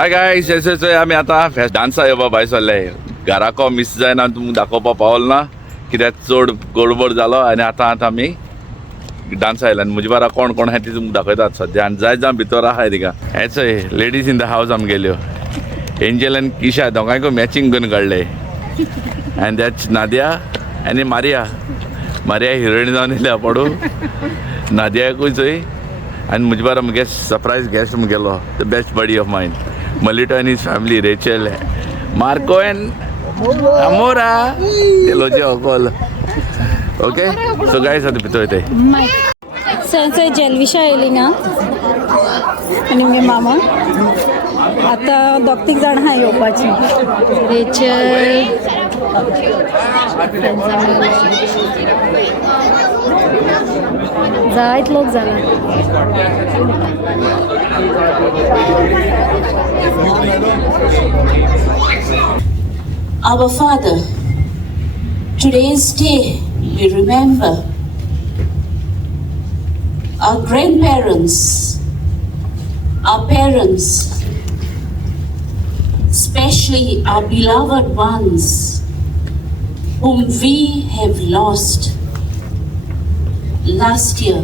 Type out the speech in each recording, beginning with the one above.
Hi guys येसोय आमी आतां डान्सा येवपा भायर सरले घराको मिस जायना तुमकां दाखोवपा पावल ना कित्याक चड गडबड जालो आनी आतां आमी डान्सा आयला आनी म्हजे बारा कोण कोण आहाय ती तुमकां दाखयतात सद्या आनी जाय जावन भितर आहाय तिका हेच लेडीज इन द हावस आमगेल्यो एंजल आनी किशा दोगांयकूय मॅचिंग करून काडले आनी दॅट्स नादिया आनी मारिया हिरोईन जावन येयल्या पडू नादियाकूय चोय आनी म्हजे बारा मुगे सरप्रायज गेस्ट मुगेलो the best buddy of mine Malito and his family, Rachel, Marco and Amora. Hello, Joel. Okay? So guys, at the pito So Jelvisha Elinga आणि मी मामा आता दोग जण हा येवपाची रेचल जायत लोक जाला Our Father, today's day we remember our grandparents, our parents, especially our beloved ones whom we have lost last year,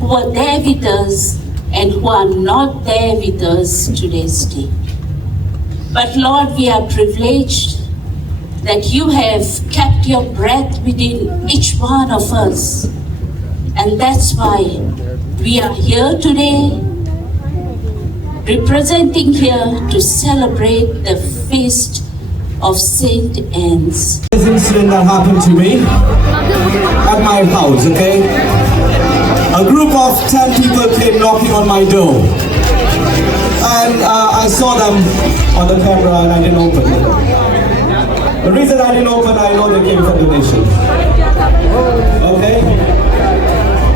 who were there with us and who are not there with us today's day. But Lord, we are privileged that you have kept your breath within each one of us. And that's why we are here today, representing here to celebrate the feast of Saint Anne's. This incident that happened to me at my house, okay? A group of 10 people came knocking on my door. And I saw them on the camera and I didn't open it. The reason I didn't open, I know they came from the nation. Okay?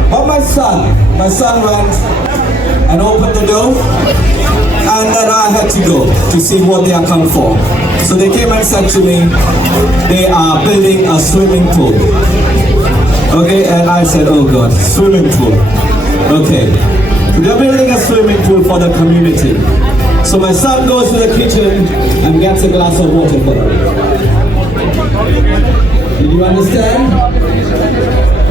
But my son went and opened the door, and then I had to go to see what they are come for. So they came and said to me, they are building a swimming pool. Okay, and I said, oh God, swimming pool. Okay, they're building a swimming pool for the community. So my son goes to the kitchen and gets a glass of water for them. Did you understand?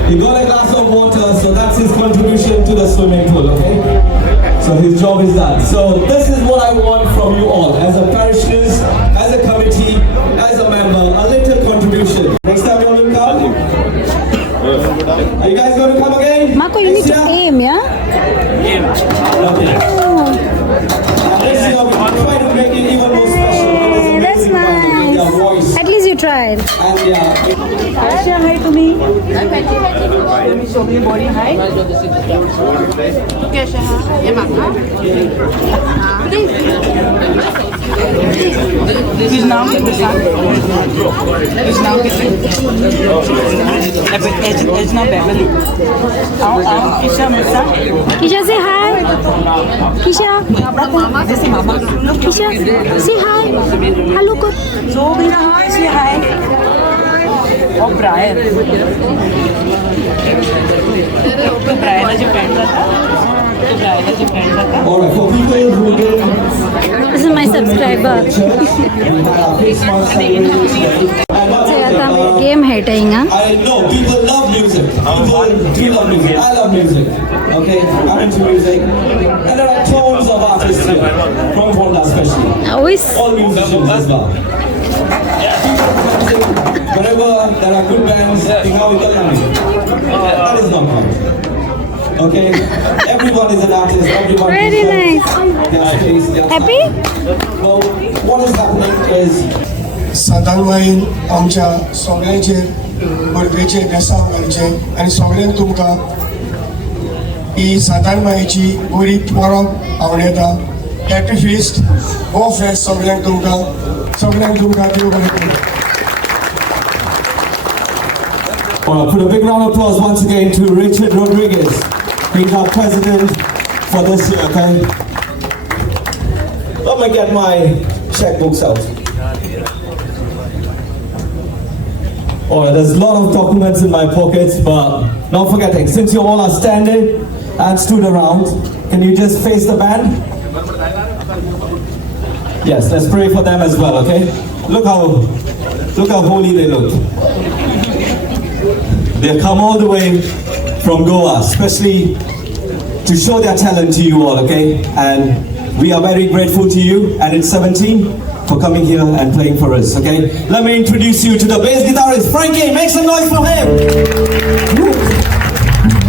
He got a glass of water, so that's his contribution to the swimming pool, okay? So his job is done. So this is what I want from you all, as a parishioners, as a committee, as a member, a little contribution. Next time you will come? Are you guys going to come again? Marco, you need to aim, yeah? Aim. Okay. Oh. This year we try to make it even more special. That's nice. At least you tried. And yeah. Hi to me. Let me show me body. Hi. कैसे हैं? ये मामा. His name is His name is not Beverly. Kisha Musa. Kisha, say hi. Kisha. This is Mama. Kisha, say hi. Hello, good. So we say hi. Oh, Brian. Brian is your friend. Brian is your friend. Alright, for people who This is my subscriber. Game hating, huh? I know people love music. People do love music. I love music. Okay, I'm into music. And there are tons of artists here, from Ponda especially. Always. All musicians as well. Wherever there are good bands, that is not fun. Okay, everyone is an artist. Everyone Very nice. Happy? So what is happening is सादारवाईन आमच्या सगळ्यांचे बर्थडेचे नेसाव घालचे आनी सगळ्यांक तुमकां ही सादारमायेची बरी परब आवडटा happy fist हो फेस्ट सगळ्यांक तुमकां देव बरें करूं. Put a big round of applause once again to Richard Rodriguez, being our president for this year, okay? Let me get my checkbooks out. Alright, there's a lot of documents in my pockets, but not forgetting, since you all are standing and stood around, can you just face the band? Yes, let's pray for them as well, okay? Look how holy they look. They come all the way from Goa, especially to show their talent to you all, okay? And we are very grateful to you, and it's 17 for coming here and playing for us, okay? Let me introduce you to the bass guitarist, Frankie. Make some noise for him.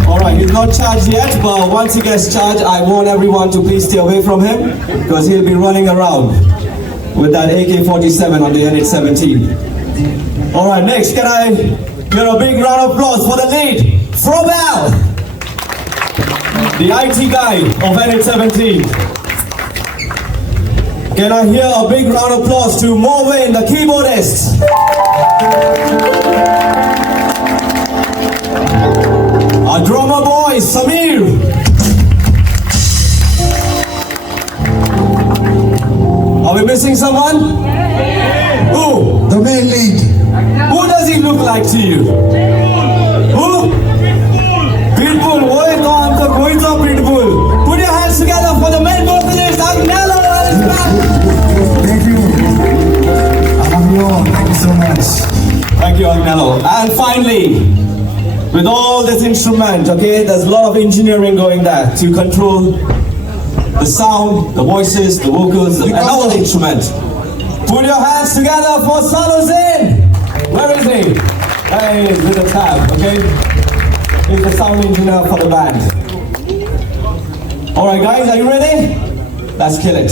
All right, he's not charged yet, but once he gets charged, I want everyone to please stay away from him because he'll be running around with that AK-47 on the NH-17. All right, next, can I get a big round of applause for the lead, Frobel, the IT guy of NH-17. Can I hear a big round of applause to Morwin, the keyboardist? Our drummer boy, Samir. Are we missing someone? Who? The main lead. Who does he look like to you? Who? Pitbull. Woi to amka koi to Pitbull. Put your hands together for the main vocalist, Agnello. Thank you. I love you all. Thank you so much. Thank you, Agnello. And finally, with all this instrument, okay, there's a lot of engineering going there to control the sound, the voices, the vocals, and all the instruments. Put your hands together for Saluzin. Where is he? Hey, with the tab, okay? He's the sound engineer for the band. All right, guys, are you ready? Let's kill it.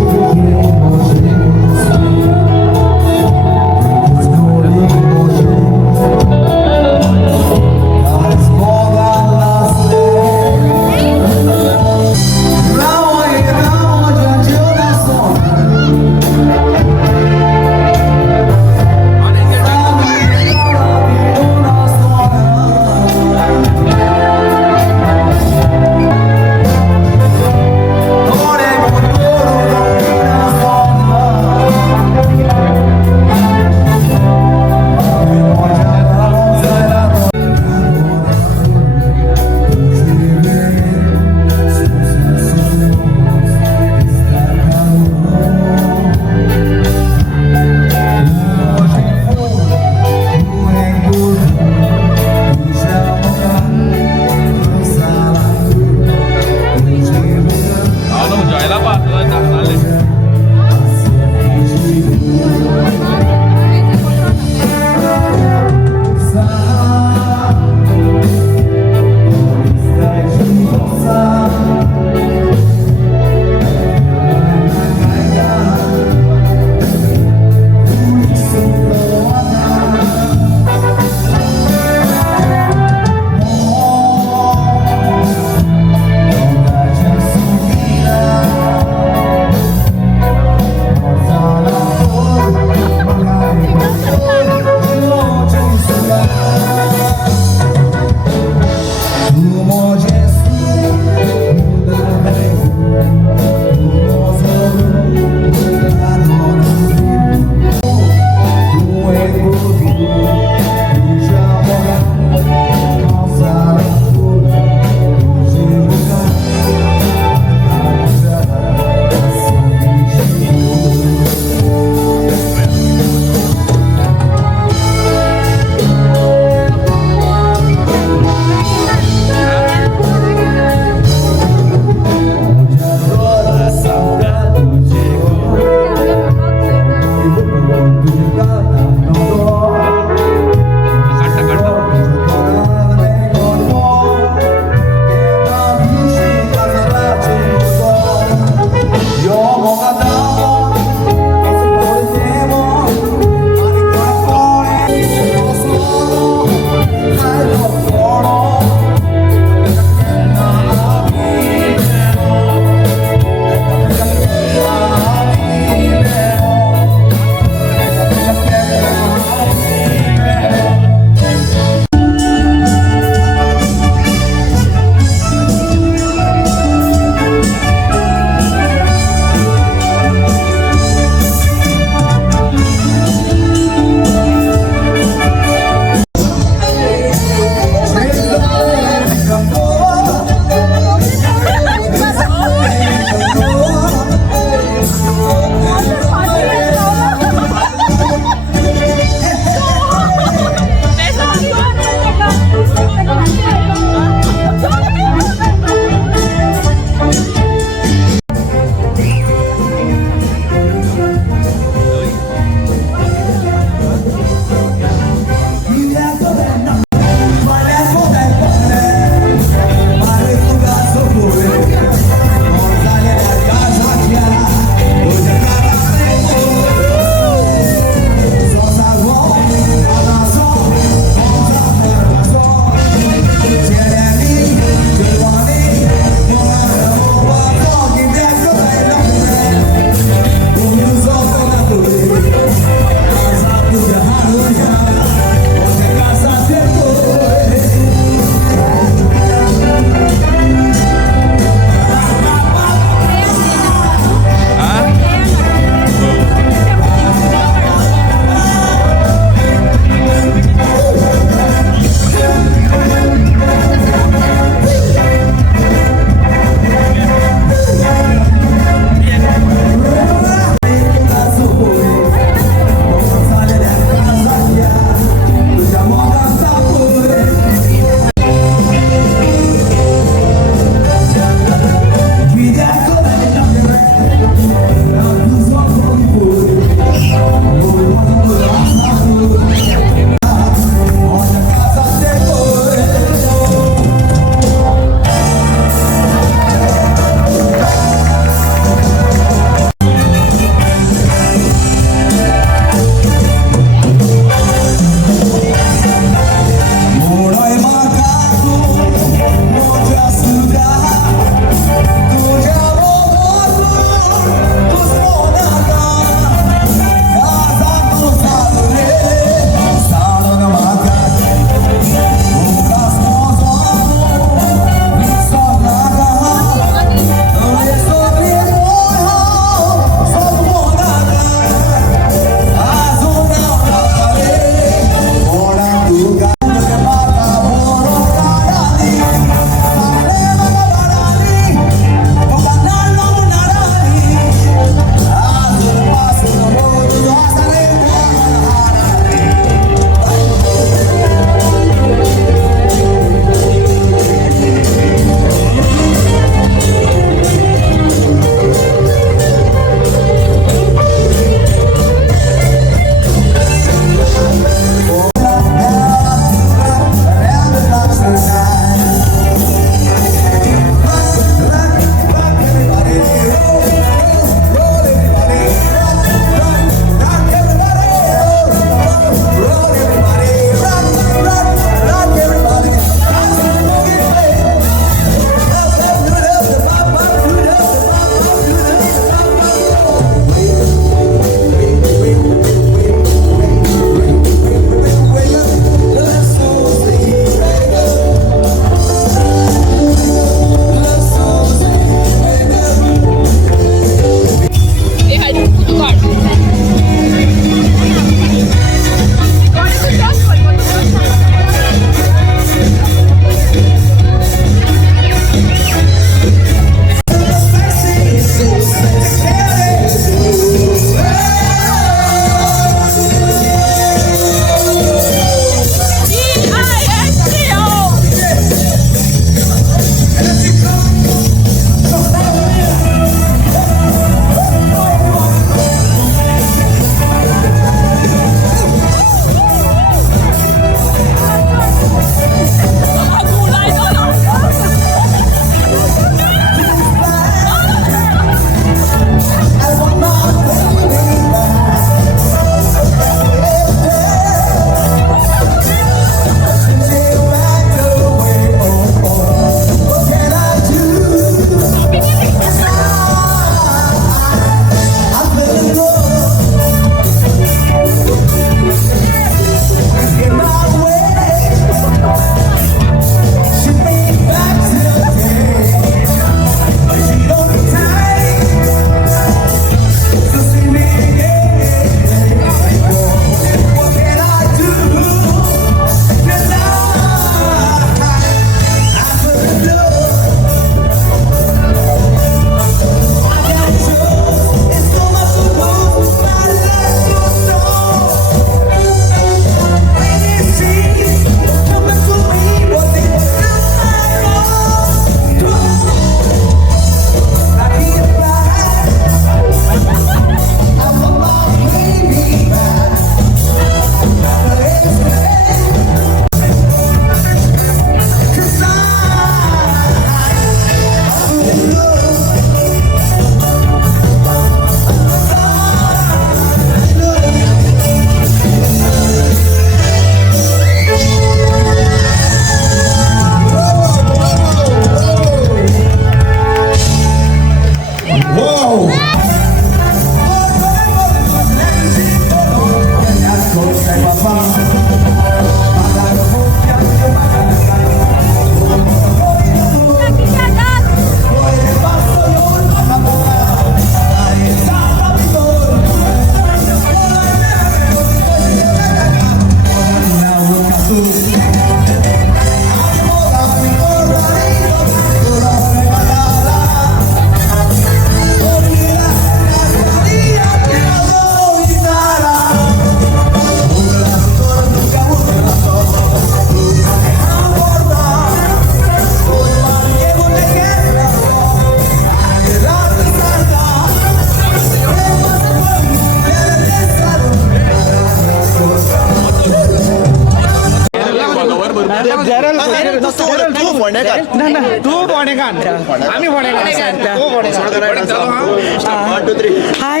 Hi,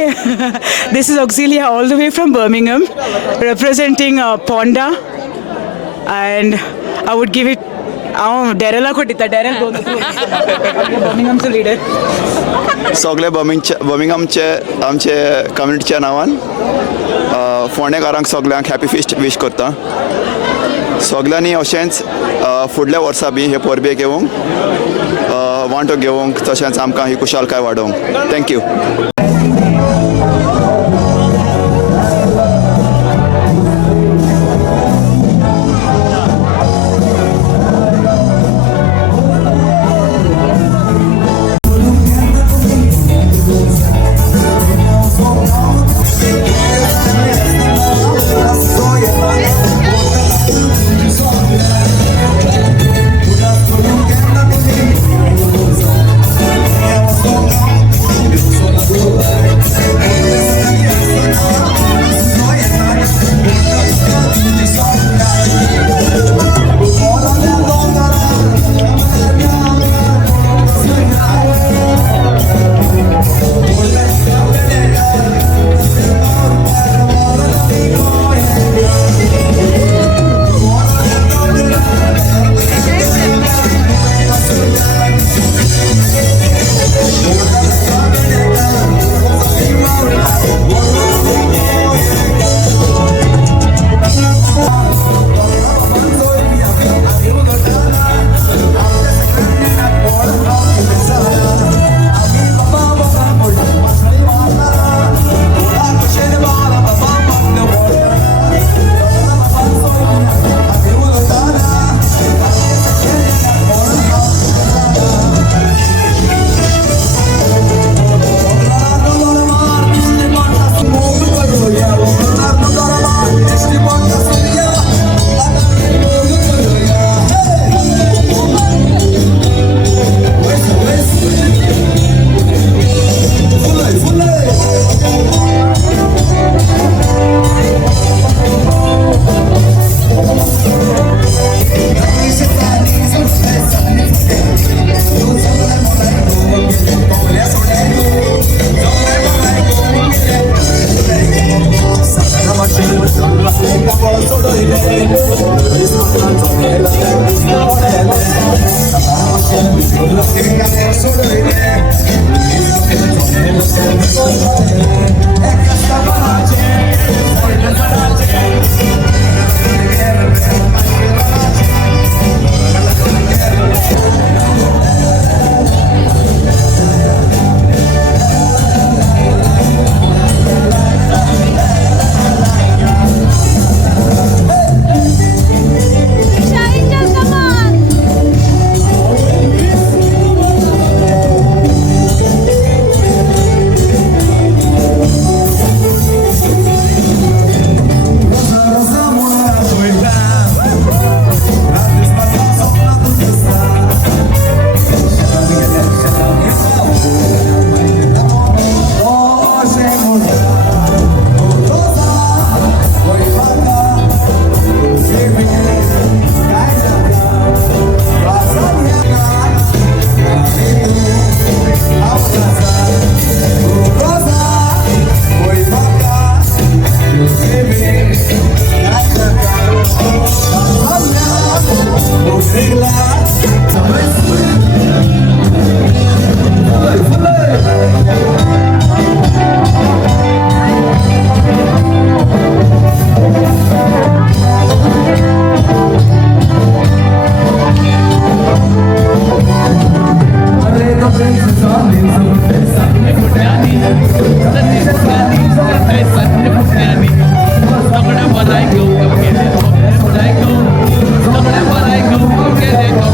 this is Auxilia all the way from Birmingham, representing Ponda, and I would give it. Daryl Birmingham's leader. सगळे बर्मिंगहामचे आमचे कम्युनिटीच्या नांवान फोंडेकारांक सगल्यांक happy fist wish करता. सगल्यांनी अशेंच फुडल्या वर्सा B हे परबेक येवंक वांटो घेवंक तशेंच आमकां ही कुशालकाय वाडोवंक. Thank you. Go,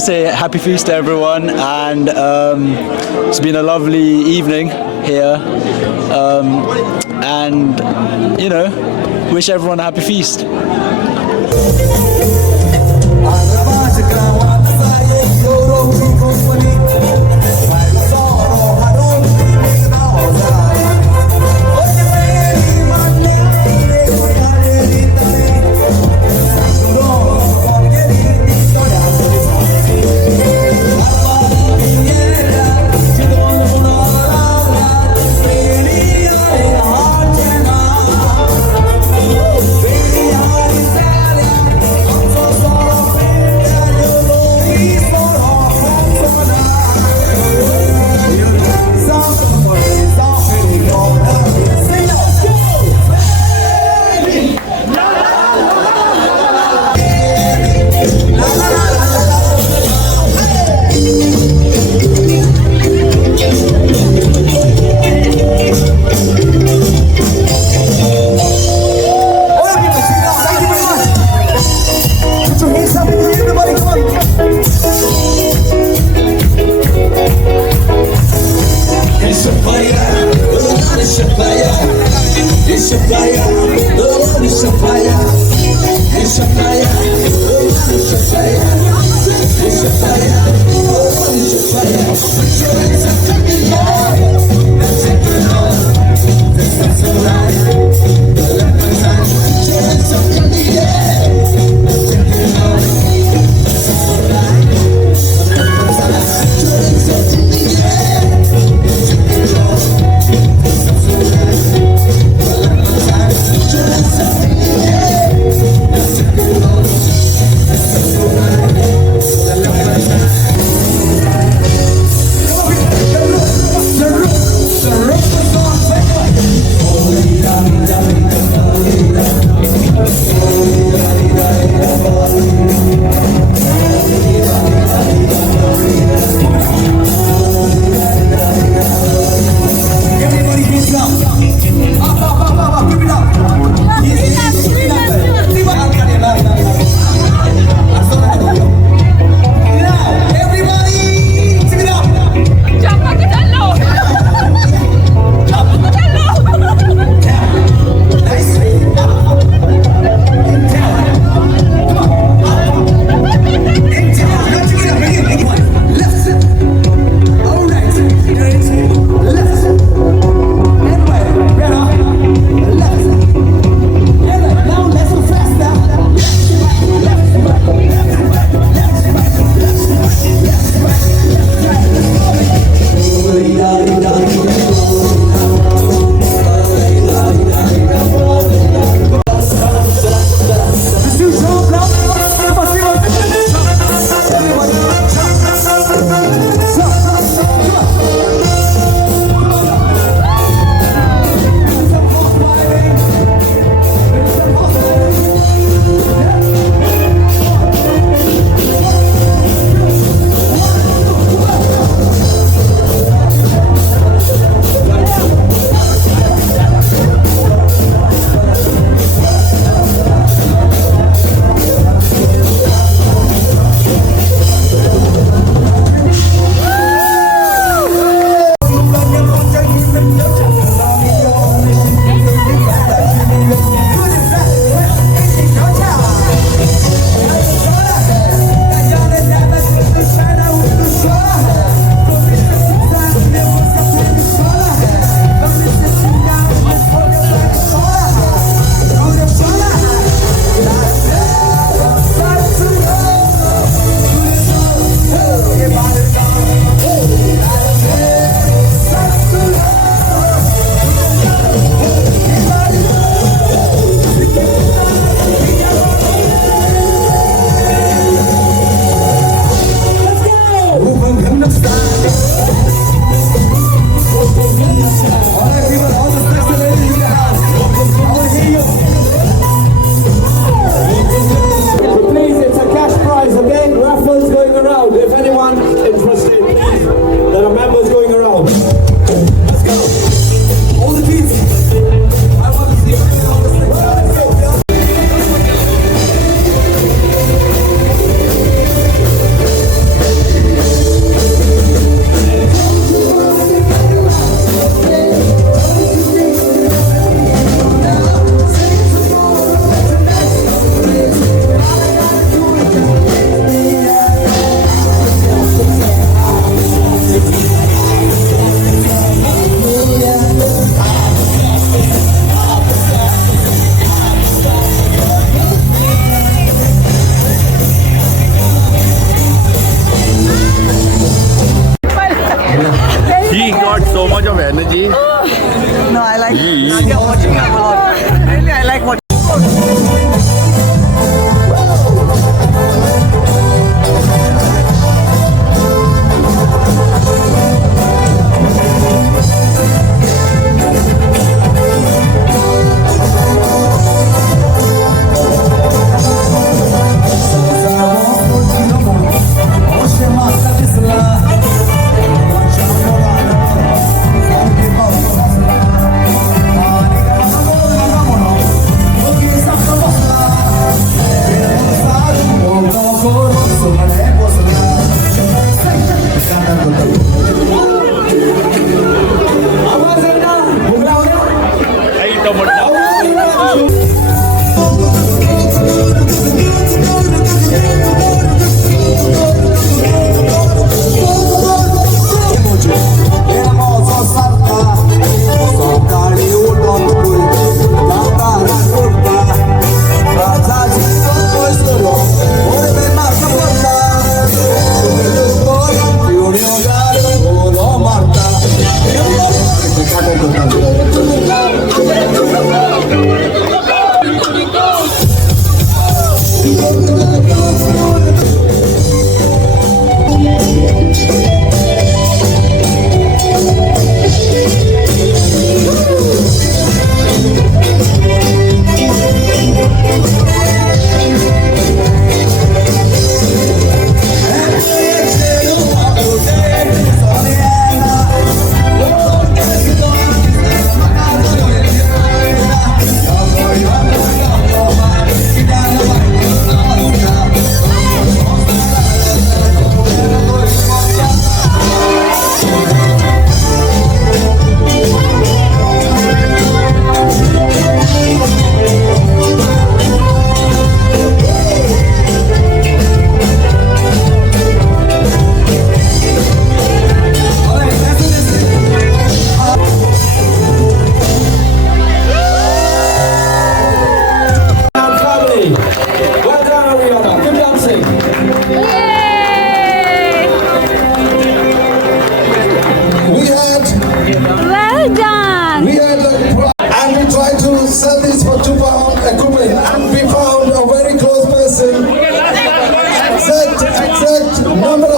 to say happy feast to everyone, and it's been a lovely evening here, and you know, wish everyone a happy feast.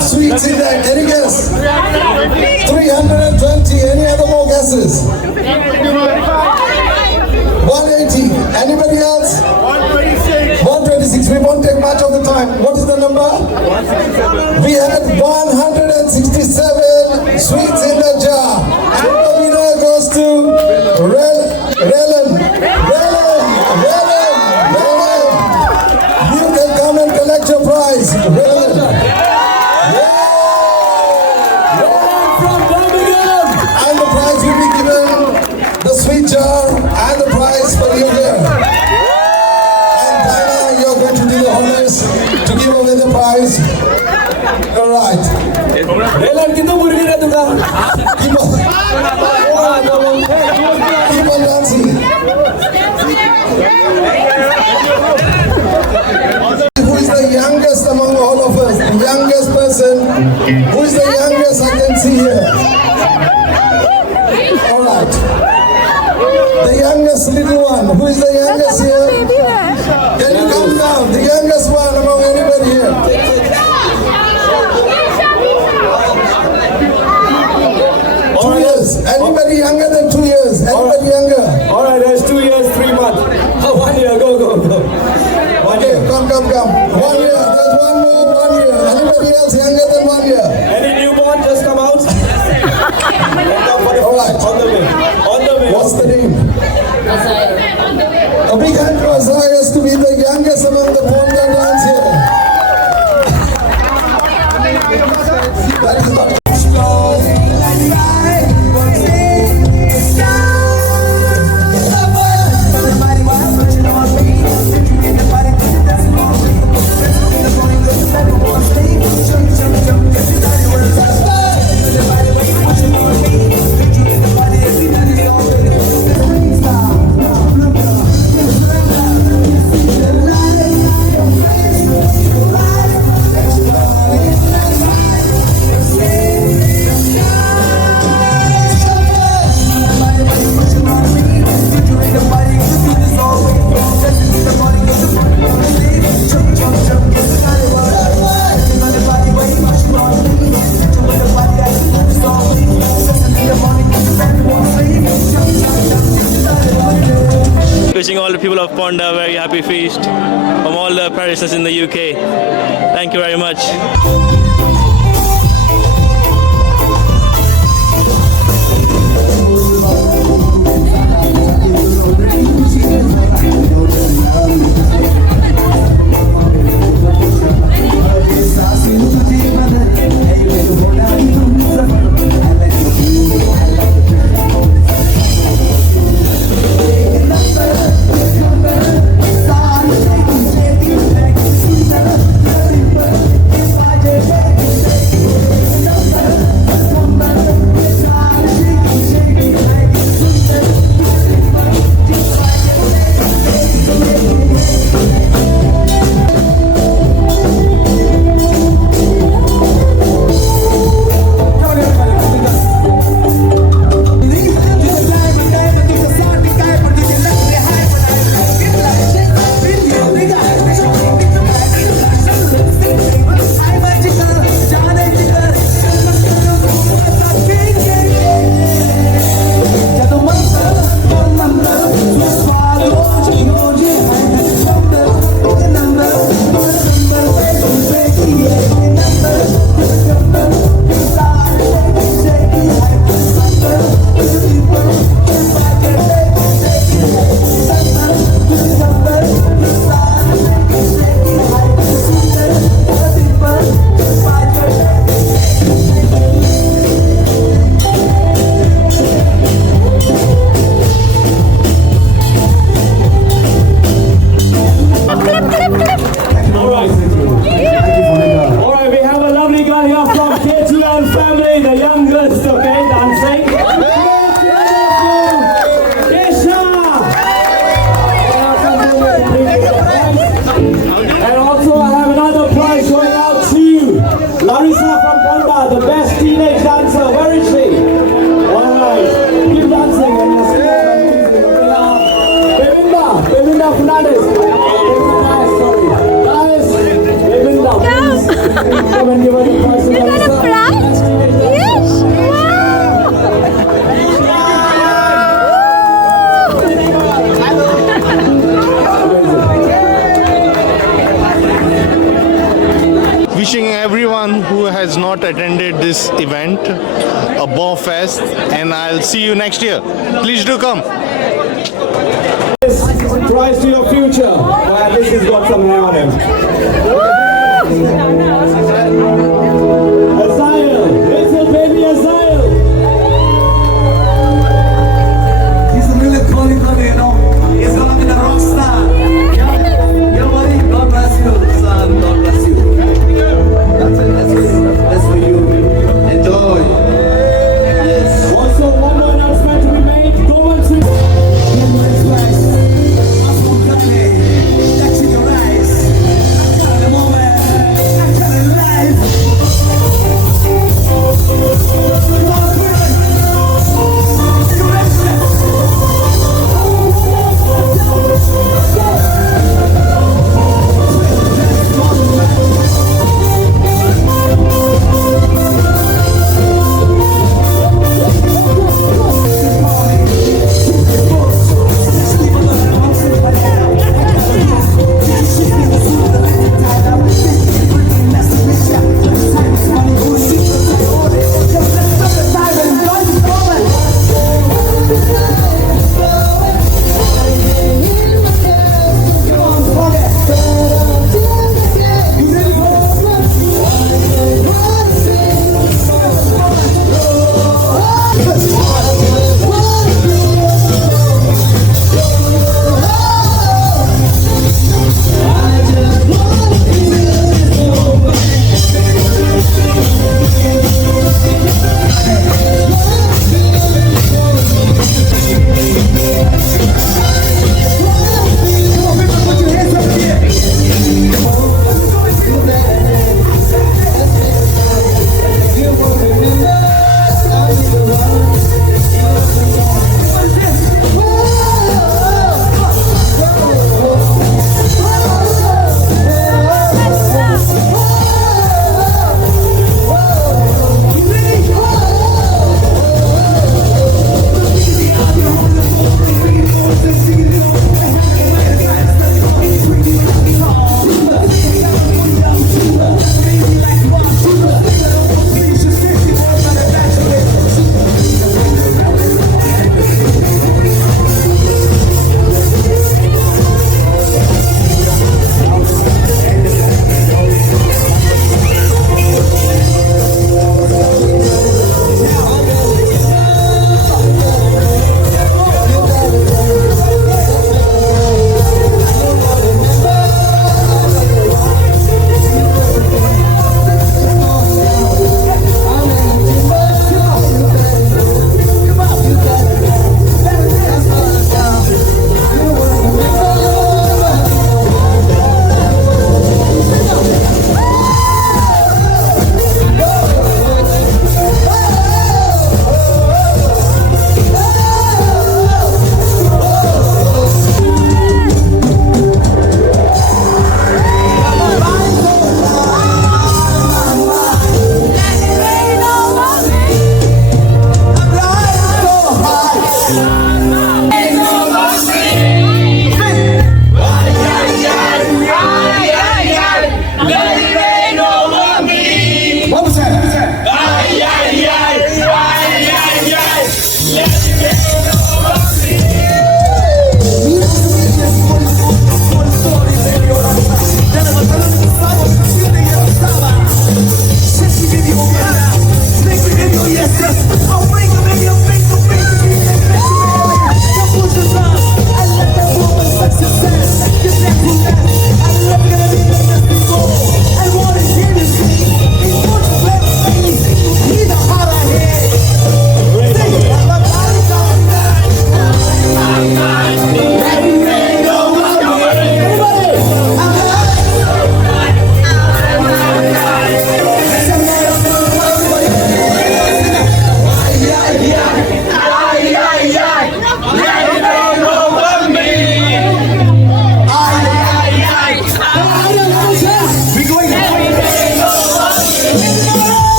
Sweets in there. Any guess? 320. Any other more guesses? 180. Anybody else? 126. 126. We won't take much of the time. What is the number? 167. We had 167 sweets in the jar. And the winner goes to Relen. You can come and collect your prize. Sweet jar and the prize for you here. And Diana, you're going to do the honors to give away the prize. All right. Relan, kita burger na tuka. Keep on dancing. Who is the youngest among all of us? The youngest person. Who is the youngest I can see here? All right. The youngest little one. Who is the youngest here? Can you come down? The youngest one among anybody here. 2 years. Anybody younger than 2 years? Anybody younger? All right, there's 2 years, 3 months. 1 year, go. 1 year. Come. 1 year. There's one more. 1 year. Anybody else younger than 1 year? Any newborn, just come out. All right. On the way. What's the name? A big hand to Azarias to be the youngest among the Ponda dance here. That is not wishing all the people of Ponda a very happy feast from all the parishes in the UK. Thank you very much. nice of you. All right, we have a lovely girl here from KTL family, the youngest, okay, dancing. Kesha! And also I have another prize going out to Larissa from Ponda, the best teenage dancer. Where is she? All right, keep dancing. And Belinda Fernandez. Sorry. Guys, Belinda, please come and give her the prize. You got a prize? Yes! Wishing everyone who has not attended this event a Bon Fest, and I'll see you next year. Please do come. Prize to your future. At least he's got some hair on him. Azael, little baby Azael. He's a really calling for me, you know. He's gonna be the rock star. Your buddy, God bless you, son. God bless you. That's it. That's for you. Enjoy. Yes. Also, one more announcement to be made. Go on to Touching your eyes. The moment.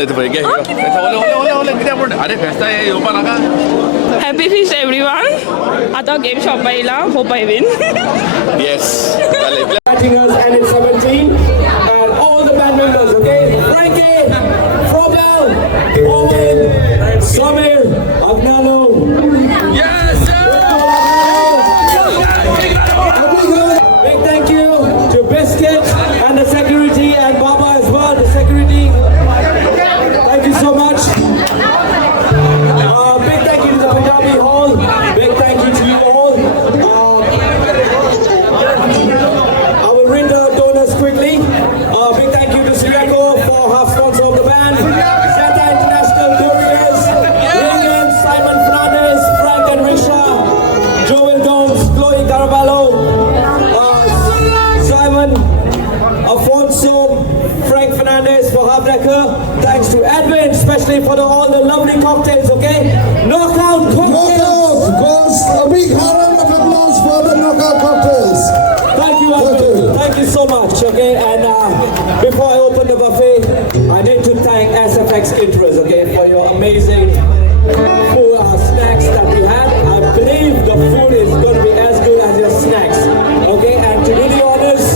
उलयता पळय घे ओले कित्याक पूण अरे फेस्ता येवपा नाका Happy feast everyone. आता गेम शॉप आयला. Hope I win. येस जालें us and it's 17 and all the band members, okay? Frankie, Frobel, Owen, Samir, Agnano. Yes, Big thank you to Biscuit and the security and Baba as well, the security. Thank you so much. Big thank you to the Punjabi Hall. Big thank you to you all. I will read the donors quickly. Big thank you to Sireko for half sponsor of the band. Santa International Couriers, Regan, Simon Fernandez, Frank and Risha, Joel Gomes, Chloe Caraballo, Simon, Afonso, Frank Fernandez for half decker. Thanks to Edwin, especially for all the lovely cocktails, okay? Knockout cocktails! Knockout goes a big round of applause for the knockout cocktails. Thank you, Edwin. Thank you so much, okay? And before I open the buffet, I need to thank SFX Interest, okay, for your amazing food, snacks that we had. I believe the food is going to be as good as your snacks, okay? And to do the honors,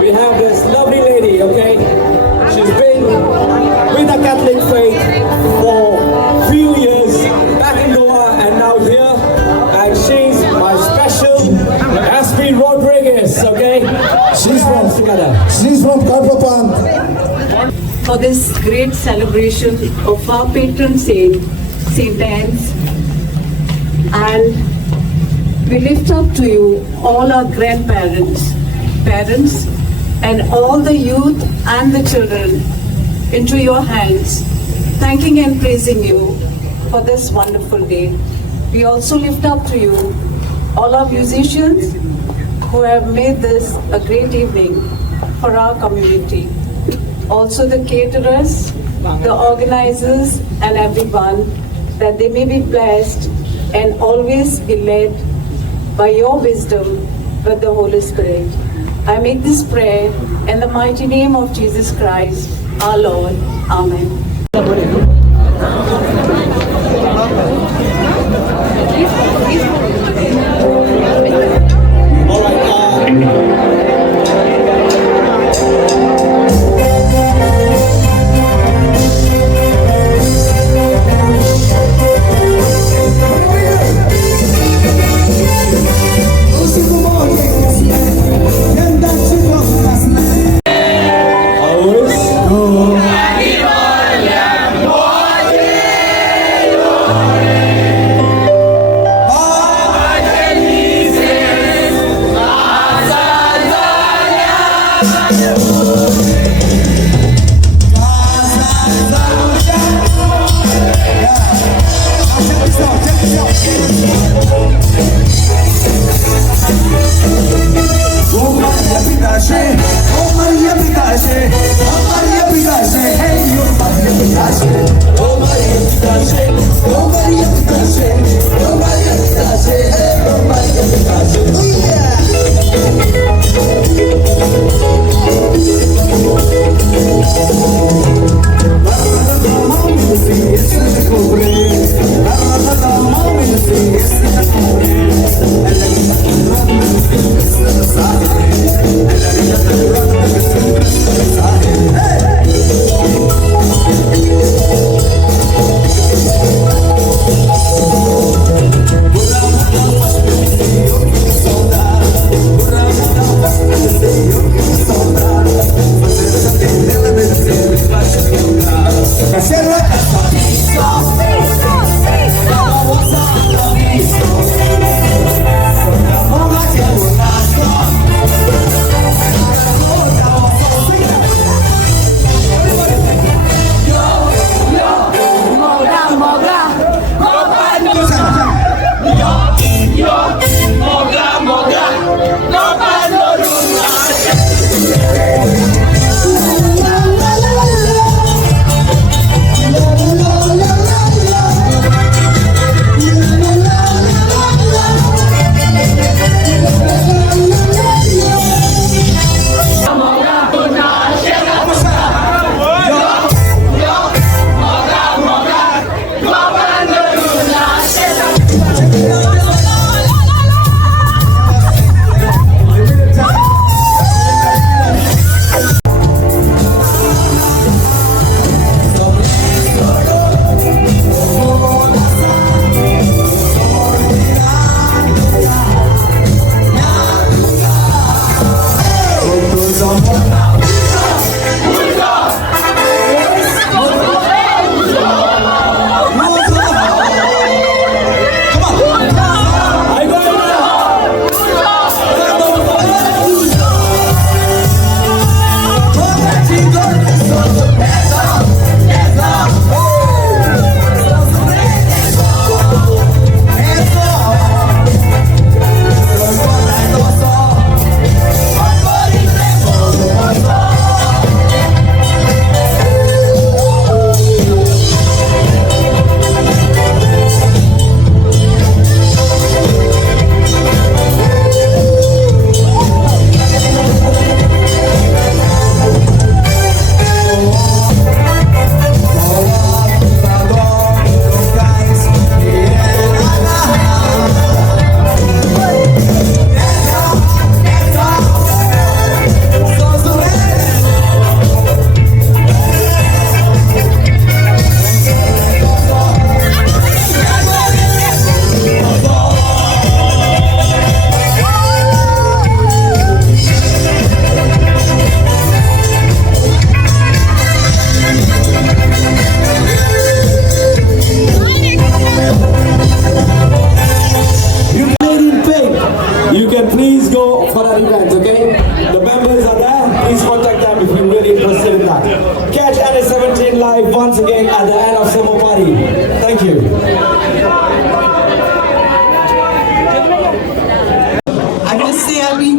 we have this lovely lady, okay? She's been with the Catholic faith for few years back in Noah and now here, and she's my special SP Rodriguez, okay? She's from Together. Karpapan. For this great celebration of our patron saint, Saint Anne's, and we lift up to you all our grandparents, parents, and all the youth and the children into your hands, thanking and praising you for this wonderful day. We also lift up to you all our musicians who have made this a great evening for our community. Also the caterers, the organizers and everyone, that they may be blessed and always be led by your wisdom with the Holy Spirit. I make this prayer in the mighty name of Jesus Christ, our Lord. Amen. All right, Oh Maria,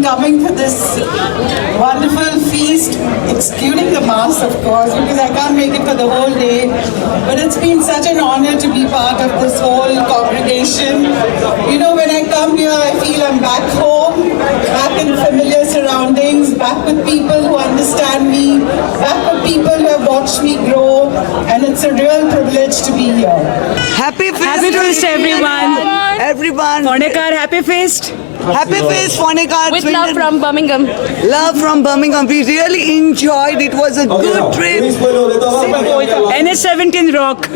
coming for this wonderful feast, excluding the mass, of course, because I can't make it for the whole day. But it's been such an honor to be part of this whole congregation. You know, when I come here, I feel I'm back home, back in familiar surroundings, back with people who understand me, back with people who have watched me grow, and it's a real privilege to be here. Happy feast, everyone! Everyone. Ponekar, happy feast! Happy feast, Ponekar. With love from Birmingham. Love from Birmingham. We really enjoyed. It was a good trip. NH17 rock.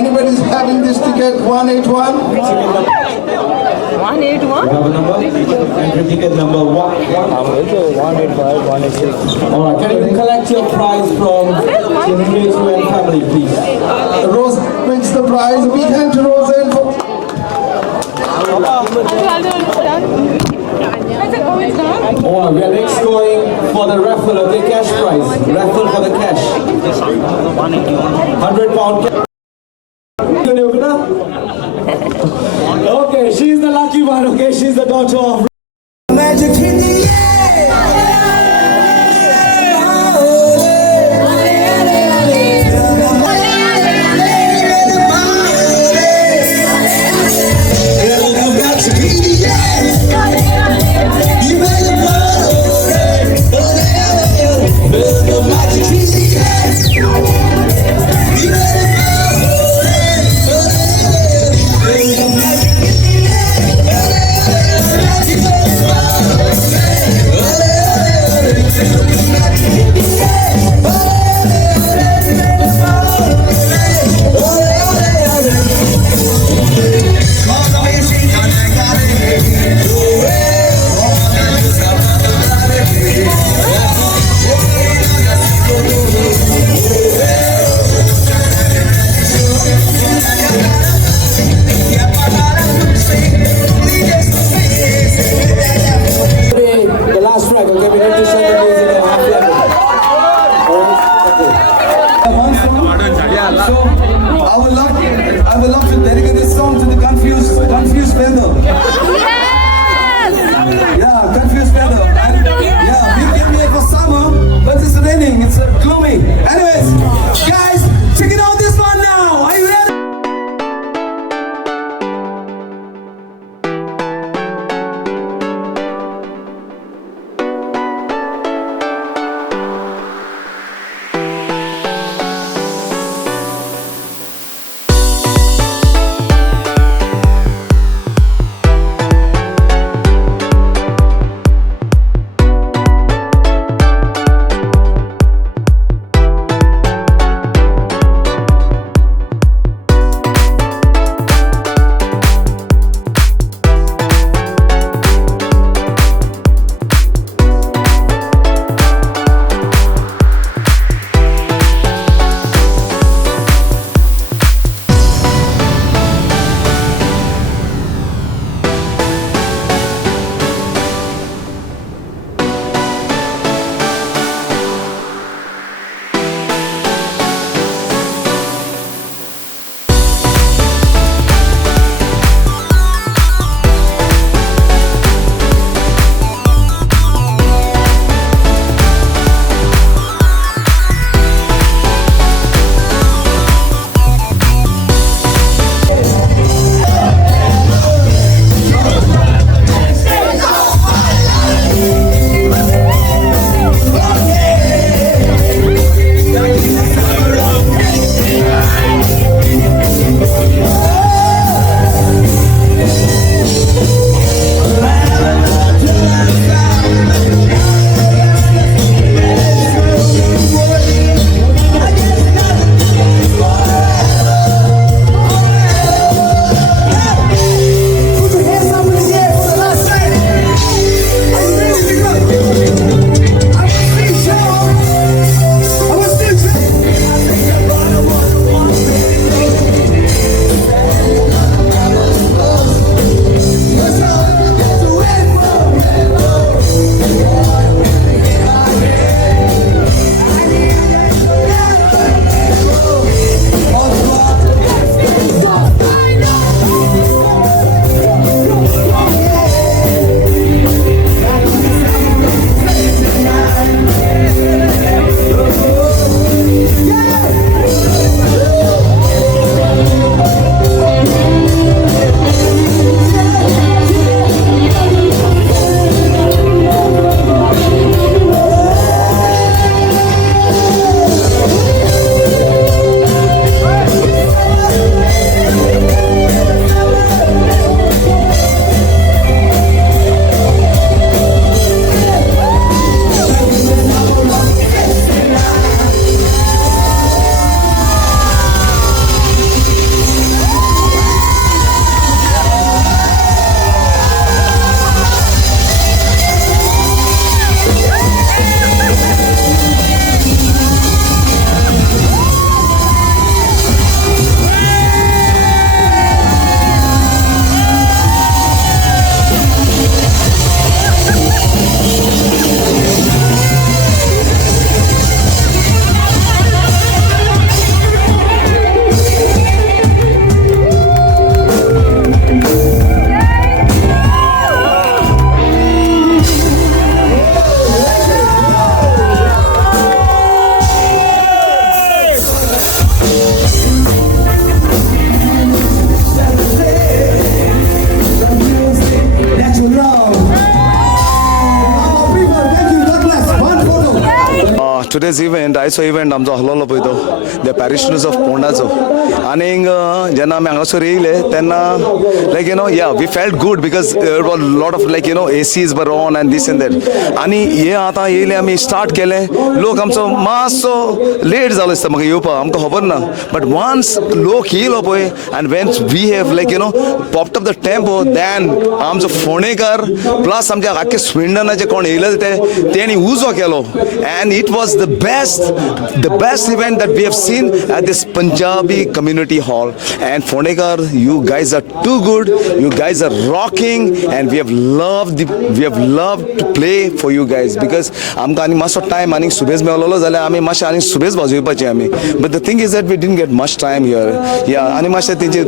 Anybody's having this ticket 181? 181? Have a number? Entry ticket number 185, 186. Alright, can you collect your prize from the relative and family, please? Rose wins the prize. Big hand to Rose. Alright, we are next going for the raffle, okay, cash prize. Raffle for the cash. £100 cash. Okay, she's the lucky one, okay? She's the daughter of Magic in the Today's event, आयचो event आमचो ahloलो पळय तो the पॅरिशनर्स of पोंडाचो आनीक जेन्ना आमी हांगासर येयले तेन्ना like we felt good because lot of like ACs were on and this and that आनी हे आतां येयले आमी स्टार्ट केलें लोक आमचो मातसो लेट जालो दिसता म्हाका येवपाक आमकां खबर ना बट वन्स लोक येयलो पळय and when we have like popped up the tempo then आमचो फोंडेकार प्लस आमच्या आख्खे स्विंडनाचे कोण येयले तेणी उजो केलो and it was the best event that we have seen at this Punjabi community hall. And Phonekar, you guys are too good. You guys are rocking, and we have loved to play for you guys because आमकां आनी मातसो time आनी सुबेज मेळलो जाल्यार आमी मातशें आनी सुबेज वाजोवपाचें आमी but the thing is that we didn't get much time here आनी मातशें तेंचे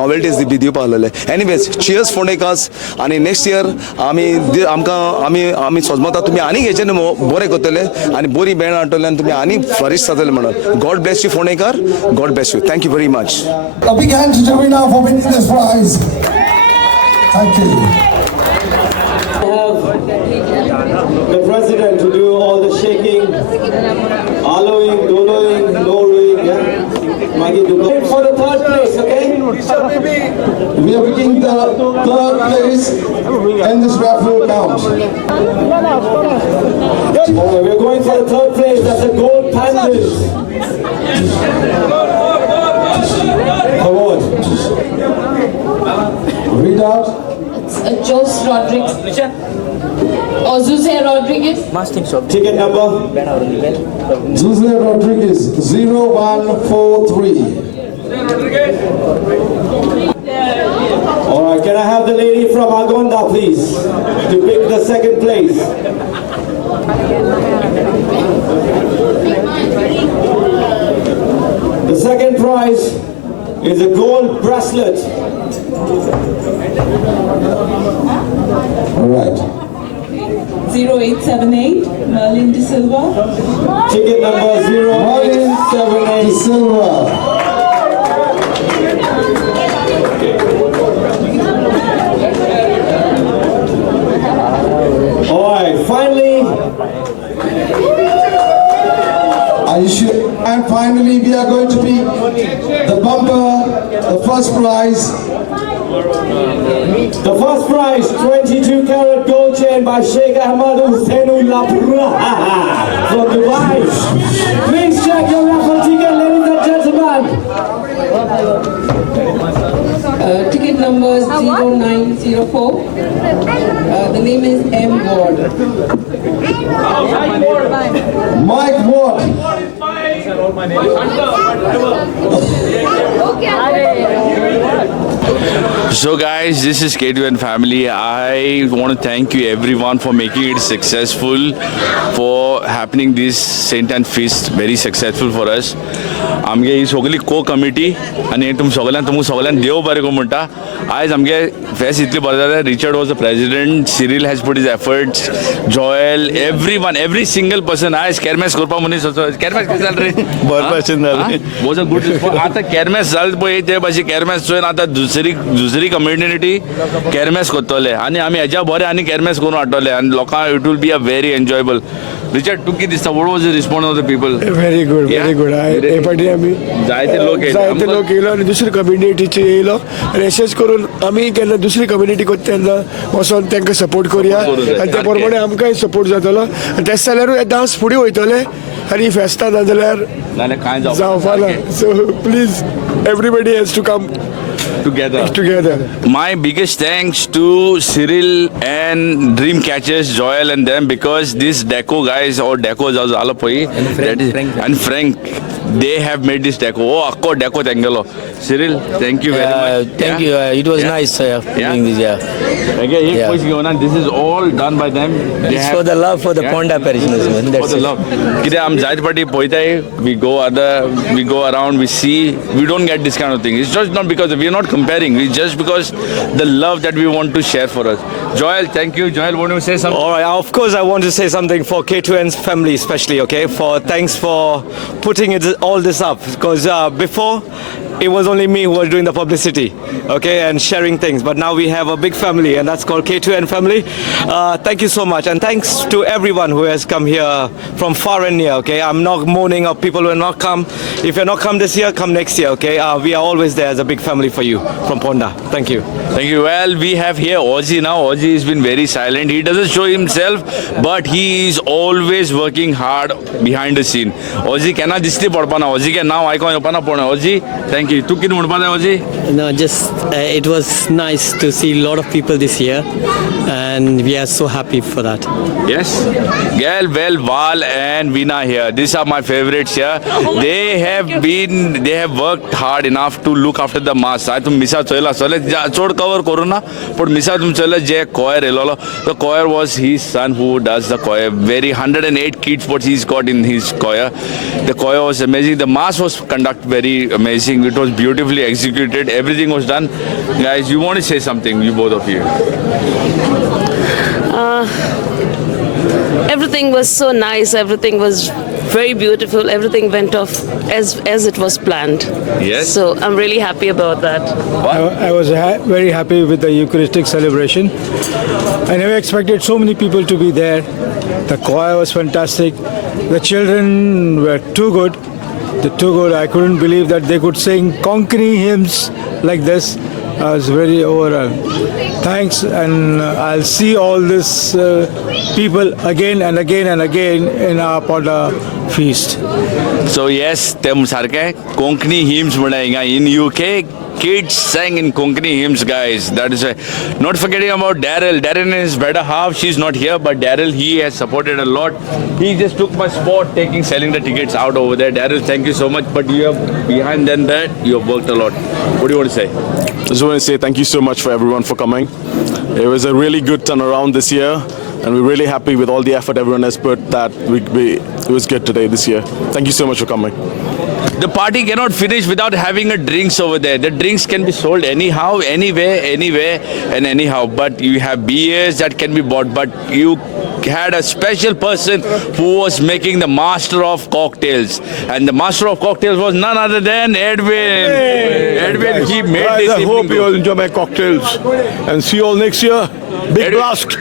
नॉवेल्टीज बी दिवपा आहलेले anyways cheers Phonekars आनी next year आमी सोजमता तुमी आनी घेवचे न्हू बरें करतले आनी बरी बँड हाडटले आनी तुमी आनी फ्लरिश जातले म्हणून God bless you Phonekar God bless you thank you very much A big hand to the winner for winning this prize. Thank you. The president to do all the shaking, aloing, doloing, lowering, for the third place, okay? We are picking the third place in this raffle count. We're going for the third place. That's a gold pandas. Come on. Read out. Jose Rodriguez. Jose Rodriguez. Ticket number. Jose Rodriguez 0143. Alright, can I have the lady from Agonda, please, to pick the second place? The second prize is a gold bracelet. Alright. 0878, Merlin De Silva. Ticket number 0878 De Silva. Alright, finally. Are you sure? And finally, we are going to be the bumper, the first prize. The first prize, 22 karat gold chain by Sheikh Ahmad Hussainullah from Dubai. Please check your raffle ticket, ladies and gentlemen. Ticket number 0904. The name is M. Ward. Mike Ward. So guys, this is K2N family. I want to thank you everyone for making it successful, for happening this Saint and Feast very successful for us. आमगे ही सगळी को committee आनी तुमकां सगळ्यांक देव बरें को म्हणटा आयज आमगे फेस्ट इतली बरें जालें Richard was the president Cyril has put his efforts Joel everyone every single person आयज कॅरमेस करपा मनीस कॅरमेस कशें जालें रे बरें भशेन जालें वॉज अ गुड आतां कॅरमेस जालें पळय ते भाशेन कॅरमेस चोयन आतां दुसरी कम्युनिटी कॅरमेस करतले आनी आमी हेज्या बरें आनी कॅरमेस करून हाडटले आनी लोकांक it will be a very enjoyable Richard तू कितें दिसता what was the response of the people very good हे फाटी आमी जायते लोक येयलो आनी दुसरी कम्युनिटीचे येयलो आनी अशेंच करून आमी केन्ना दुसरी कम्युनिटी करता तेन्ना वचोन तांकां सपोर्ट करया आनी त्या प्रमाणे आमकांय सपोर्ट जातलो आनी तेच जाल्यारूच डांस फुडें वयतले आनी फेस्तां ना जाल्यार जावपा ना so please everybody has to come together. My biggest thanks to Cyril and Dreamcatchers, Joel and them because these deco guys or decos and Frank, they have made this deco. Oh, akko deco tangelo. Cyril, thank you very much. Thank you. It was nice doing this. Okay, this is all done by them. It's for the love for the Ponda parishioners, man. That's for the love. Kide am Zayat party poitai, we go around, we see, we don't get this kind of thing. It's just not because we are not comparing. It's just because the love that we want to share for us. Joel, thank you. Joel, want to say something? All right, of course I want to say something for K2N's family especially, okay? Thanks for putting all this up because before it was only me who was doing the publicity, okay, and sharing things. But now we have a big family, and that's called K2N family. Thank you so much, and thanks to everyone who has come here from far and near, okay. I'm not mourning of people who have not come. If you're not come this year, come next year, okay. We are always there as a big family for you from Ponda. Thank you. Thank you. Well, we have here Ozzy now. Ozzy has been very silent. He doesn't show himself, but he is always working hard behind the scene. Ozzy cannot display padpana. Ozzy can now icon opana pona. Ozzy, thank you. Tu kin mudpada Ozzy? No, just it was nice to see a lot of people this year, and we are so happy for that. Yes. Gail, well, Val and Veena here. These are my favorites here. They have worked hard enough to look after the mass. I tum misa choila sole chod cover corona, but misa tum choila je choir elolo. The choir was his son who does the choir. Very 108 kids what he's got in his choir. The choir was amazing. The mass was conducted very amazing. It was beautifully executed. Everything was done. Guys, you want to say something, you both of you? Everything was so nice. Everything was very beautiful. Everything went off as it was planned. Yes. So I'm really happy about that. I was very happy with the Eucharistic celebration. I never expected so many people to be there. The choir was fantastic. The children were too good. I couldn't believe that they could sing Konkani hymns like this. I was very overwhelmed. Thanks, and I'll see all these people again and again and again in our Ponda feast. So yes, them sarke Konkani hymns manayenga in UK. Kids sang in Konkani hymns, guys. That is not forgetting about Daryl. Daryl and his better half. She's not here, but Daryl, he has supported a lot. He just took my spot, selling the tickets out over there. Daryl, thank you so much. But you have behind that, you have worked a lot. What do you want to say? I just want to say thank you so much for everyone for coming. It was a really good turnaround this year, and we're really happy with all the effort everyone has put. It was good today this year. Thank you so much for coming. The party cannot finish without having a drinks over there. The drinks can be sold anyhow, anywhere, and anyhow. But you have beers that can be bought. But you had a special person who was making the master of cocktails. And the master of cocktails was none other than Edwin. Edwin, he made this. I hope you all enjoy my cocktails. And see you all next year. Big blast.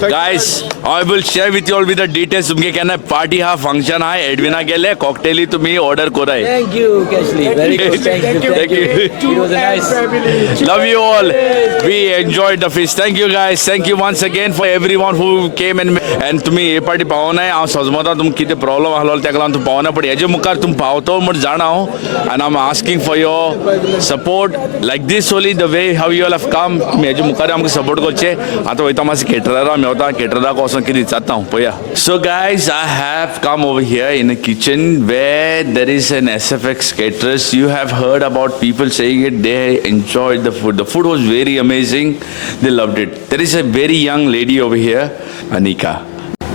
Guys, I will share with you all with the details. तुमके कहना party हा function हा Edwina गेले cocktail ही तुम्ही order कोराय. Thank you, Cashley. Very good. Thank you. It was nice. Love you all. We enjoyed the feast. Thank you guys. Thank you once again for everyone who came and तुम्ही ये party पावना है. आम सजमता तुम किती problem Halwal त्यागला तुम पावना पड़ी. याचे मुकार तुम पावतो मुझे जाना हो. And I'm asking for your support. Like this only the way how you all have come. याचे मुकार हमको support कोचे. आता वही तमासे caterer So guys, I have come over here in a kitchen where there is an SFX caterers. You have heard about people saying it. They enjoyed the food. The food was very amazing. They loved it. There is a very young lady over here, Anika.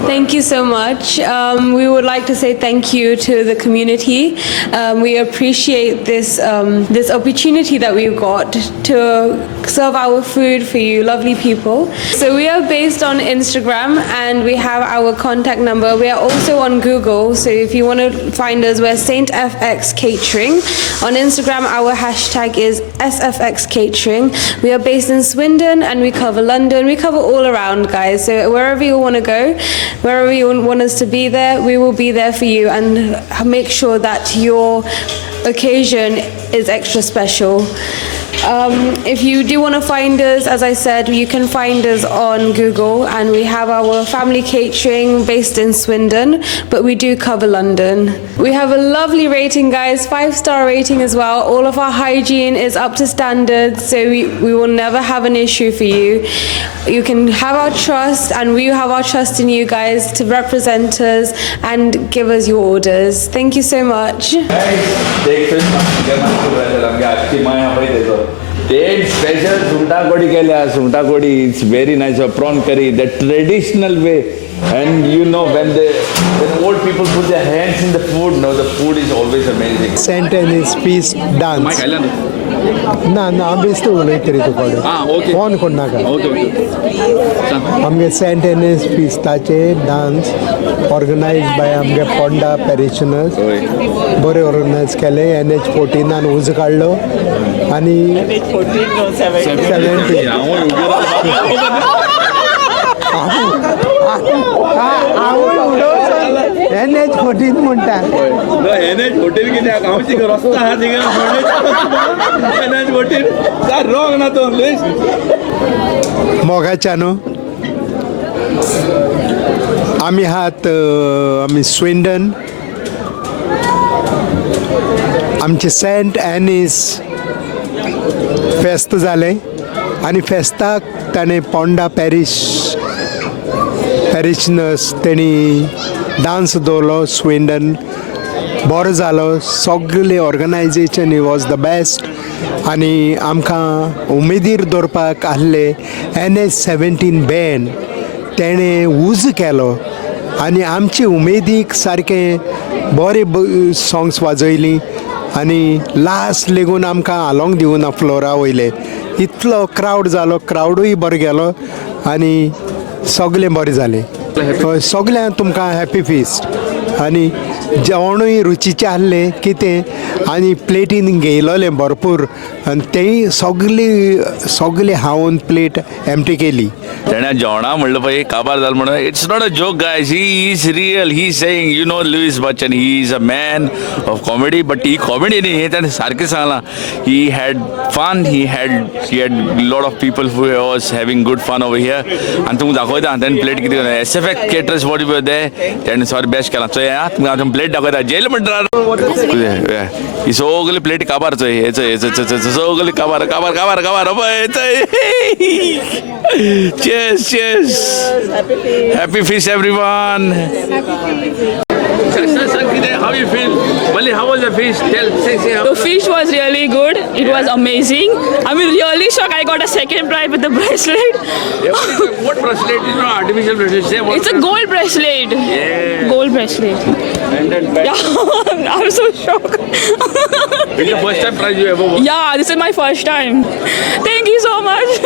Thank you so much. We would like to say thank you to the community. We appreciate this opportunity that we've got to serve our food for you lovely people. So we are based on Instagram and we have our contact number. We are also on Google, so if you want to find us, we're Saint FX Catering. On Instagram, our hashtag is SFX Catering. We are based in Swindon and we cover London. We cover all around, guys. So wherever you want to go, wherever you want us to be there, we will be there for you and make sure that your occasion is extra special. If you do want to find us, as I said, you can find us on Google, and we have our family catering based in Swindon, but we do cover London. We have a lovely rating, guys, 5-star rating as well. All of our hygiene is up to standards, so we will never have an issue for you. You can have our trust, and we have our trust in you guys to represent us and give us your orders. Thank you so much. Special sumta kodi kelia, sumta kodi, it's very nice, prawn curry, the traditional way. And you know, when old people put their hands in the food, no, the food is always amazing. Sent and his feast dance. ना ना हांव बेश्टो उलयतरी तुका okay phone कोन्नाका okay okay आमगे Saint Anne's फिस्टाचे dance organise by आमगे पोंडा पॅरिशनर्स बरे ऑर्गनायज केले NH14 उज काडलो आनी 17 NH14 म्हणटा NH14 कित्याक हांव थिंगा रस्ता आहा थिंगा NH14 काय रॉंग ना तो मोगाच्या न्हू आमी आहात आमी स्विंडन आमचे सेंट एनीस फेस्त जालें आनी फेस्ताक ताणें पोंडा पॅरिशनर्स तेणी डांस दवरलो स्विंडन बरो जालो सगळे ऑर्गनायजेशन वॉज द बेस्ट आनी आमकां उमेदीर दवरपाक आहले NH17 बँड तेणें उज केलो आनी आमचे उमेदीक सारकें बरे सॉंग्स वाजयलीं आनी लास्ट लेगून आमकां हालोंक दिवना फ्लोरा वयले इतलो क्रावड जालो क्रावडूय बरो गेलो आनी सगळें बरें जालें सगळ्यांक तुमकां हॅपी फिस्ट आनी जेवणूय रुचीचें आहलें कितें आनी प्लेटीन घेयलोलें भरपूर आनी तेंय सगळें हांवून प्लेट एम्प्टी केली तेणें जेवणा म्हणलें पळय काबार जालें म्हणून it's not a joke guys he is real he saying you know Louis Bachchan he is a man of comedy but he comedy न्ही हें ताणें सारकें सांगलां he had fun he had lot of people who was having good fun over here आनी तुमकां दाखयता तेणें plate कितें केलें SFX केटरर्स वॉट यू दे तेणें सॉरी बेस्ट केलां चोय तुमकां प्लेट दाखयता जेल म्हणटा ही सगळी प्लेट काबार चोय हेचय सगळी काबार काबार काबार काबार पळय cheers happy feast everyone how you feel Mali how was the feast say how The feast was really good. It was amazing. I'm really shocked I got a second prize with the bracelet. what bracelet is not artificial bracelet say what It's a gold bracelet. Yeah. Gold bracelet. And then Yeah, I'm so shocked. It's the first time prize you ever won? Yeah, this is my first time. Thank you so much.